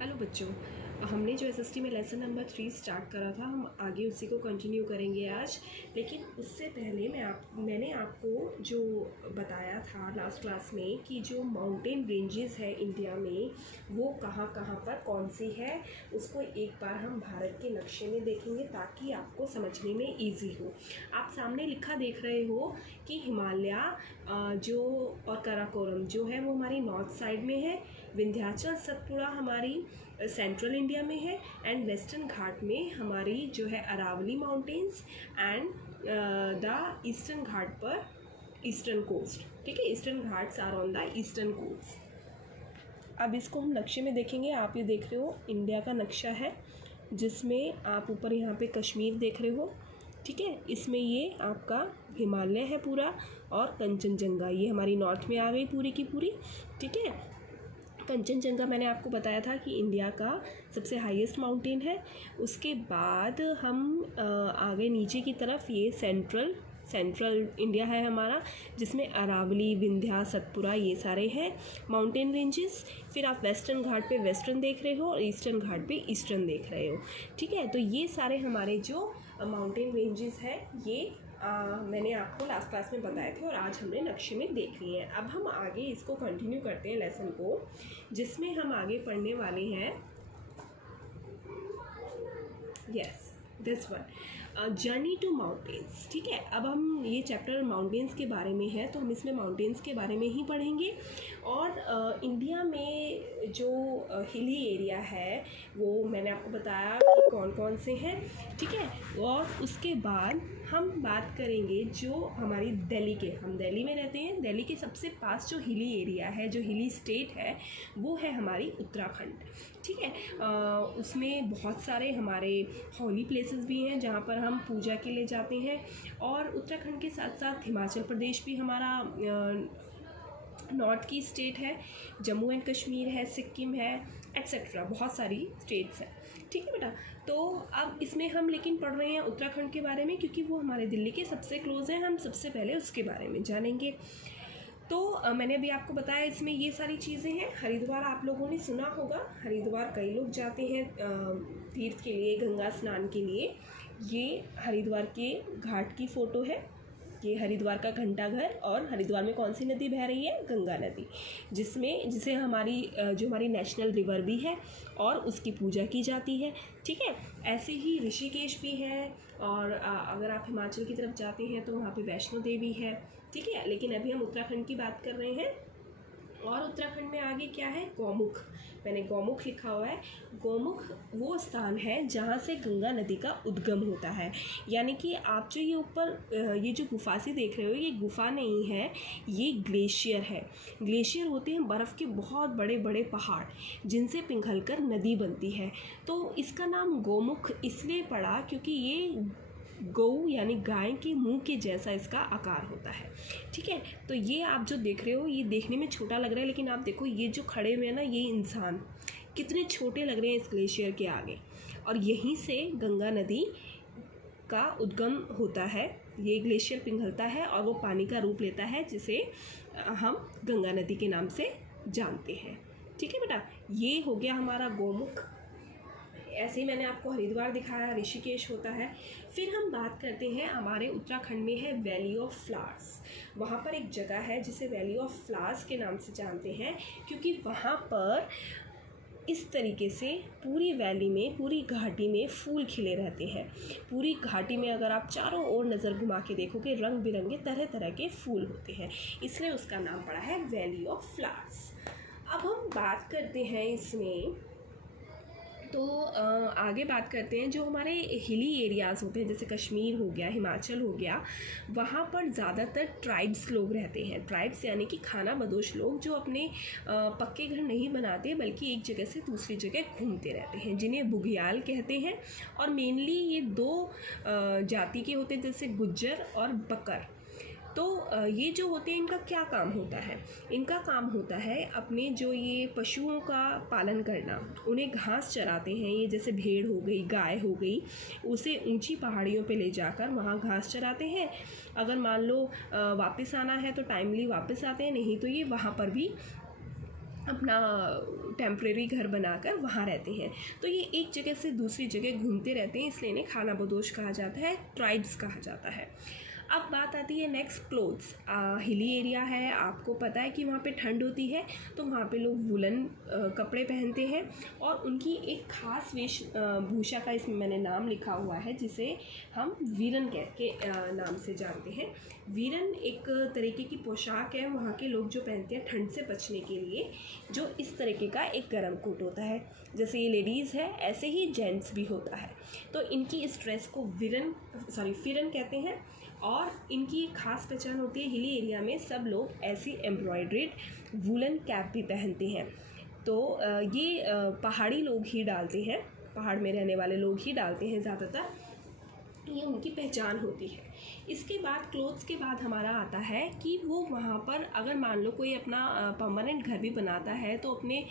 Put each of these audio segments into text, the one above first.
Hello बच्चों, हमने जो एसएसटी में लेसन नंबर 3 स्टार्ट करा था, हम आगे उसी को कंटिन्यू करेंगे आज। लेकिन उससे पहले मैंने आपको जो बताया था लास्ट क्लास में कि जो माउंटेन रेंजेस है इंडिया में वो कहाँ कहाँ पर कौन सी है, उसको एक बार हम भारत के नक्शे में देखेंगे ताकि आपको समझने में ईजी हो। आप सामने लिखा देख रहे हो कि हिमालय जो और काराकोरम जो है वो हमारी नॉर्थ साइड में है, विंध्याचल सतपुड़ा हमारी सेंट्रल इंडिया में है, एंड वेस्टर्न घाट में हमारी जो है Aravalli mountains and the eastern Ghat पर ईस्टर्न कोस्ट। ठीक है, eastern Ghats are on the eastern coast. अब इसको हम नक्शे में देखेंगे। आप ये देख रहे हो इंडिया का नक्शा है जिसमें आप ऊपर यहाँ पे कश्मीर देख रहे हो। ठीक है, इसमें ये आपका हिमालय है पूरा, और कंचनजंगा ये हमारी नॉर्थ में आ गई पूरी की पूरी। ठीक है, कंचनजंगा मैंने आपको बताया था कि इंडिया का सबसे हाईएस्ट माउंटेन है। उसके बाद हम आगे नीचे की तरफ ये सेंट्रल इंडिया है हमारा, जिसमें अरावली, विंध्या, सतपुड़ा ये सारे हैं माउंटेन रेंजेस। फिर आप वेस्टर्न घाट पे वेस्टर्न देख रहे हो और ईस्टर्न घाट पे ईस्टर्न देख रहे हो। ठीक है, तो ये सारे हमारे जो माउंटेन रेंजेस हैं ये मैंने आपको लास्ट क्लास में बताए थे और आज हमने नक्शे में देख लिए हैं। अब हम आगे इसको कंटिन्यू करते हैं लेसन को, जिसमें हम आगे पढ़ने वाले हैं this one, journey to mountains. ठीक है, अब हम ये चैप्टर माउंटेन्स के बारे में है तो हम इसमें माउंटेन्स के बारे में ही पढ़ेंगे। और इंडिया में जो हिली एरिया है वो मैंने आपको बताया कि कौन कौन से हैं। ठीक है, और उसके बाद हम बात करेंगे जो हमारी दिल्ली के, हम दिल्ली में रहते हैं, दिल्ली के सबसे पास जो हिली एरिया है, जो हिली स्टेट है, वो है हमारी उत्तराखंड। ठीक है, उसमें बहुत सारे हमारे हॉली प्लेसेस भी हैं जहाँ पर हम पूजा के लिए जाते हैं। और उत्तराखंड के साथ साथ हिमाचल प्रदेश भी हमारा नॉर्थ की स्टेट है, जम्मू एंड कश्मीर है, सिक्किम है, एट्सेट्रा, बहुत सारी स्टेट्स हैं। ठीक है बेटा, तो अब इसमें हम लेकिन पढ़ रहे हैं उत्तराखंड के बारे में क्योंकि वो हमारे दिल्ली के सबसे क्लोज हैं। हम सबसे पहले उसके बारे में जानेंगे। तो मैंने अभी आपको बताया इसमें ये सारी चीज़ें हैं। हरिद्वार आप लोगों ने सुना होगा, हरिद्वार कई लोग जाते हैं तीर्थ के लिए, गंगा स्नान के लिए। ये हरिद्वार के घाट की फ़ोटो है, ये हरिद्वार का घंटाघर। और हरिद्वार में कौन सी नदी बह रही है? गंगा नदी, जिसे हमारी जो हमारी नेशनल रिवर भी है और उसकी पूजा की जाती है। ठीक है, ऐसे ही ऋषिकेश भी है। और अगर आप हिमाचल की तरफ जाते हैं तो वहाँ पे वैष्णो देवी है। ठीक है, लेकिन अभी हम उत्तराखंड की बात कर रहे हैं। और उत्तराखंड में आगे क्या है? गौमुख, मैंने गौमुख लिखा हुआ है। गौमुख वो स्थान है जहाँ से गंगा नदी का उद्गम होता है। यानी कि आप जो ये ऊपर ये जो गुफा से देख रहे हो, ये गुफा नहीं है, ये ग्लेशियर है। ग्लेशियर होते हैं बर्फ़ के बहुत बड़े बड़े पहाड़ जिनसे पिघलकर नदी बनती है। तो इसका नाम गौमुख इसलिए पड़ा क्योंकि ये गऊ यानी गाय के मुंह के जैसा इसका आकार होता है। ठीक है, तो ये आप जो देख रहे हो ये देखने में छोटा लग रहा है, लेकिन आप देखो ये जो खड़े हुए हैं ना, ये इंसान कितने छोटे लग रहे हैं इस ग्लेशियर के आगे। और यहीं से गंगा नदी का उद्गम होता है। ये ग्लेशियर पिघलता है और वो पानी का रूप लेता है जिसे हम गंगा नदी के नाम से जानते हैं। ठीक है बेटा, ये हो गया हमारा गौमुख। ऐसे ही मैंने आपको हरिद्वार दिखाया, ऋषिकेश होता है। फिर हम बात करते हैं, हमारे उत्तराखंड में है वैली ऑफ फ्लावर्स। वहाँ पर एक जगह है जिसे वैली ऑफ फ्लावर्स के नाम से जानते हैं क्योंकि वहाँ पर इस तरीके से पूरी वैली में, पूरी घाटी में फूल खिले रहते हैं। पूरी घाटी में अगर आप चारों ओर नज़र घुमा के देखोगे, रंग बिरंगे तरह तरह के फूल होते हैं, इसलिए उसका नाम पड़ा है वैली ऑफ फ्लावर्स। अब हम बात करते हैं इसमें, तो आगे बात करते हैं जो हमारे हिली एरियाज़ होते हैं, जैसे कश्मीर हो गया, हिमाचल हो गया, वहाँ पर ज़्यादातर ट्राइब्स लोग रहते हैं। ट्राइब्स यानी कि खाना बदोश लोग जो अपने पक्के घर नहीं बनाते बल्कि एक जगह से दूसरी जगह घूमते रहते हैं, जिन्हें बुग्याल कहते हैं। और मेनली ये दो जाति के होते हैं, जैसे गुज्जर और बकर। तो ये जो होते हैं इनका क्या काम होता है? इनका काम होता है अपने जो ये पशुओं का पालन करना, उन्हें घास चराते हैं। ये जैसे भेड़ हो गई, गाय हो गई, उसे ऊंची पहाड़ियों पे ले जाकर वहाँ घास चराते हैं। अगर मान लो वापस आना है तो टाइमली वापस आते हैं, नहीं तो ये वहाँ पर भी अपना टेम्प्रेरी घर बनाकर वहाँ रहते हैं। तो ये एक जगह से दूसरी जगह घूमते रहते हैं, इसलिए इन्हें खानाबदोश कहा जाता है, ट्राइब्स कहा जाता है। अब बात आती है नेक्स्ट क्लोथ्स। हिली एरिया है, आपको पता है कि वहाँ पे ठंड होती है, तो वहाँ पे लोग वुलन कपड़े पहनते हैं और उनकी एक ख़ास वेशभूषा का इसमें मैंने नाम लिखा हुआ है, जिसे हम वीरन के नाम से जानते हैं। वीरन एक तरीके की पोशाक है वहाँ के लोग जो पहनते हैं ठंड से बचने के लिए, जो इस तरीके का एक गर्म कोट होता है। जैसे ये लेडीज़ है, ऐसे ही जेंट्स भी होता है। तो इनकी इस ड्रेस को फिरन कहते हैं और इनकी एक ख़ास पहचान होती है। हिली एरिया में सब लोग ऐसी एम्ब्रॉयड्रेड वूलन कैप भी पहनते हैं। तो ये पहाड़ी लोग ही डालते हैं, पहाड़ में रहने वाले लोग ही डालते हैं ज़्यादातर, ये उनकी पहचान होती है। इसके बाद क्लोथ्स के बाद हमारा आता है कि वो वहाँ पर अगर मान लो कोई अपना परमानेंट घर भी बनाता है, तो अपने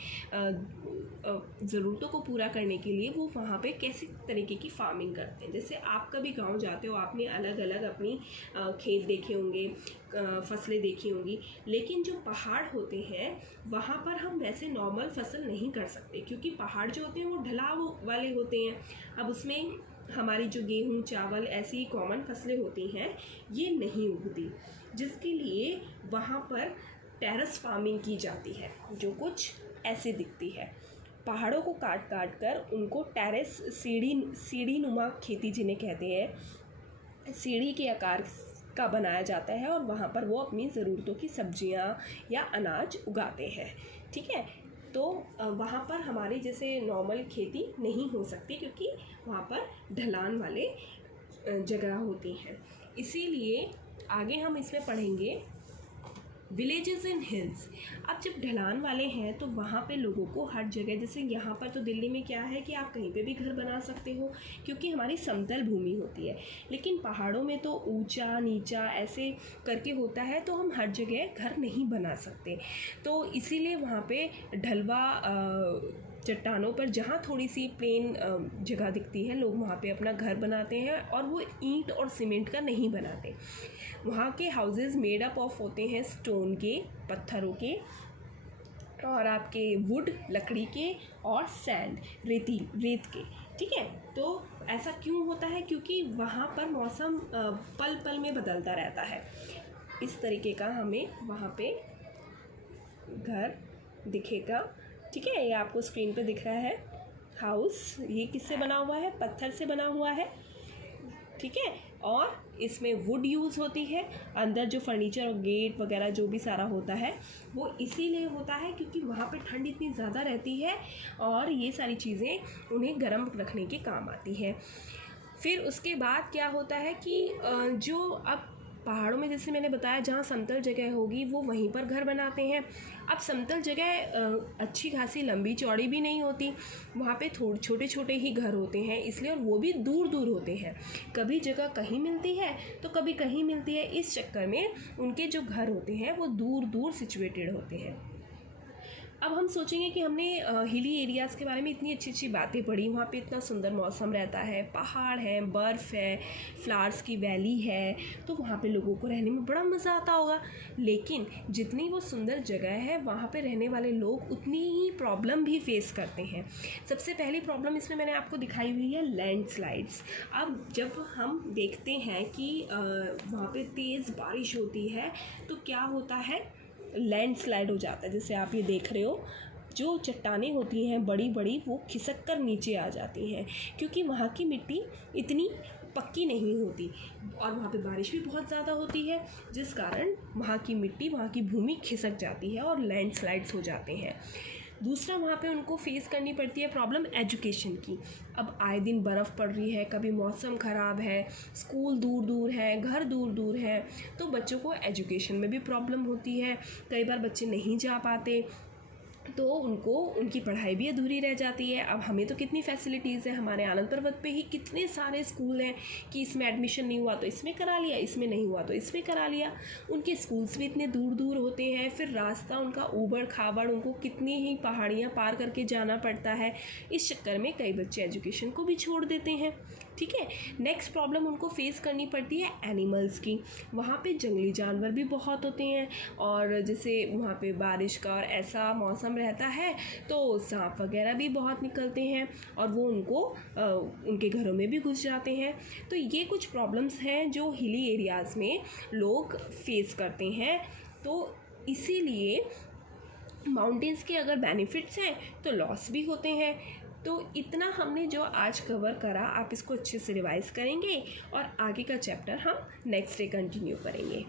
ज़रूरतों को पूरा करने के लिए वो वहाँ पे कैसे तरीके की फार्मिंग करते हैं। जैसे आप कभी गांव जाते हो, आपने अलग अलग अपनी खेत देखे होंगे, फसलें देखी होंगी, लेकिन जो पहाड़ होते हैं वहाँ पर हम वैसे नॉर्मल फसल नहीं कर सकते, क्योंकि पहाड़ जो होते हैं वो ढलाव वाले होते हैं। अब उसमें हमारी जो गेहूँ, चावल, ऐसी कॉमन फसलें होती हैं, ये नहीं उगती, जिसके लिए वहाँ पर टेरेस फार्मिंग की जाती है, जो कुछ ऐसे दिखती है। पहाड़ों को काट कर उनको टेरेस सीढ़ी नुमा खेती जिन्हें कहते हैं, सीढ़ी के आकार का बनाया जाता है और वहाँ पर वो अपनी ज़रूरतों की सब्जियाँ या अनाज उगाते हैं। ठीक है, तो वहाँ पर हमारे जैसे नॉर्मल खेती नहीं हो सकती, क्योंकि वहाँ पर ढलान वाले जगह होती हैं। इसीलिए आगे हम इसमें पढ़ेंगे विलेजेस इन हिल्स। अब जब ढलान वाले हैं तो वहाँ पे लोगों को हर जगह, जैसे यहाँ पर तो दिल्ली में क्या है कि आप कहीं पे भी घर बना सकते हो, क्योंकि हमारी समतल भूमि होती है, लेकिन पहाड़ों में तो ऊंचा नीचा ऐसे करके होता है, तो हम हर जगह घर नहीं बना सकते। तो इसीलिए वहाँ पे ढलवा चट्टानों पर जहाँ थोड़ी सी प्लेन जगह दिखती है, लोग वहाँ पे अपना घर बनाते हैं, और वो ईंट और सीमेंट का नहीं बनाते। वहाँ के हाउसेस मेड अप ऑफ होते हैं स्टोन के, पत्थरों के, और आपके वुड लकड़ी के, और सैंड रेत के। ठीक है, तो ऐसा क्यों होता है? क्योंकि वहाँ पर मौसम पल पल में बदलता रहता है। इस तरीके का हमें वहाँ पे घर दिखेगा। ठीक है, ये आपको स्क्रीन पे दिख रहा है हाउस। ये किससे बना हुआ है? पत्थर से बना हुआ है। ठीक है, और इसमें वुड यूज़ होती है। अंदर जो फर्नीचर और गेट वगैरह जो भी सारा होता है वो इसीलिए होता है क्योंकि वहाँ पे ठंड इतनी ज़्यादा रहती है, और ये सारी चीज़ें उन्हें गर्म रखने के काम आती है। फिर उसके बाद क्या होता है कि जो अब पहाड़ों में, जैसे मैंने बताया, जहाँ समतल जगह होगी वो वहीं पर घर बनाते हैं। अब समतल जगह अच्छी खासी लंबी चौड़ी भी नहीं होती, वहाँ पे थोड़े छोटे छोटे ही घर होते हैं, इसलिए, और वो भी दूर दूर होते हैं। कभी जगह कहीं मिलती है तो कभी कहीं मिलती है, इस चक्कर में उनके जो घर होते हैं वो दूर दूर सिचुएटेड होते हैं। अब हम सोचेंगे कि हमने हिली एरियाज़ के बारे में इतनी अच्छी अच्छी बातें पढ़ी, वहाँ पे इतना सुंदर मौसम रहता है, पहाड़ है, बर्फ़ है, फ्लावर्स की वैली है, तो वहाँ पे लोगों को रहने में बड़ा मज़ा आता होगा। लेकिन जितनी वो सुंदर जगह है, वहाँ पे रहने वाले लोग उतनी ही प्रॉब्लम भी फेस करते हैं। सबसे पहली प्रॉब्लम इसमें मैंने आपको दिखाई हुई है लैंडस्लाइड्स। अब जब हम देखते हैं कि वहाँ पे तेज़ बारिश होती है तो क्या होता है, लैंडस्लाइड हो जाता है। जैसे आप ये देख रहे हो, जो चट्टानें होती हैं बड़ी बड़ी, वो खिसक कर नीचे आ जाती हैं, क्योंकि वहाँ की मिट्टी इतनी पक्की नहीं होती और वहाँ पे बारिश भी बहुत ज़्यादा होती है, जिस कारण वहाँ की मिट्टी, वहाँ की भूमि खिसक जाती है और लैंडस्लाइड्स हो जाते हैं। दूसरा, वहाँ पे उनको फेस करनी पड़ती है प्रॉब्लम एजुकेशन की। अब आए दिन बर्फ़ पड़ रही है, कभी मौसम ख़राब है, स्कूल दूर दूर है, घर दूर दूर है, तो बच्चों को एजुकेशन में भी प्रॉब्लम होती है। कई बार बच्चे नहीं जा पाते, तो उनको उनकी पढ़ाई भी अधूरी रह जाती है। अब हमें तो कितनी फैसिलिटीज़ है, हमारे आनंद पर्वत पे ही कितने सारे स्कूल हैं कि इसमें एडमिशन नहीं हुआ तो इसमें करा लिया, इसमें नहीं हुआ तो इसमें करा लिया। उनके स्कूल्स भी इतने दूर दूर होते हैं, फिर रास्ता उनका ऊबड़ खाबड़, उनको कितनी ही पहाड़ियाँ पार करके जाना पड़ता है। इस चक्कर में कई बच्चे एजुकेशन को भी छोड़ देते हैं। ठीक है। नेक्स्ट प्रॉब्लम उनको फेस करनी पड़ती है एनिमल्स की। वहाँ पे जंगली जानवर भी बहुत होते हैं, और जैसे वहाँ पे बारिश का और ऐसा मौसम रहता है तो सांप वगैरह भी बहुत निकलते हैं और वो उनके घरों में भी घुस जाते हैं। तो ये कुछ प्रॉब्लम्स हैं जो हिली एरियाज़ में लोग फेस करते हैं। तो इसीलिए माउंटेन्स के अगर बेनिफिट्स हैं तो लॉस भी होते हैं। तो इतना हमने जो आज कवर करा, आप इसको अच्छे से रिवाइज़ करेंगे और आगे का चैप्टर हम नेक्स्ट डे कंटिन्यू करेंगे।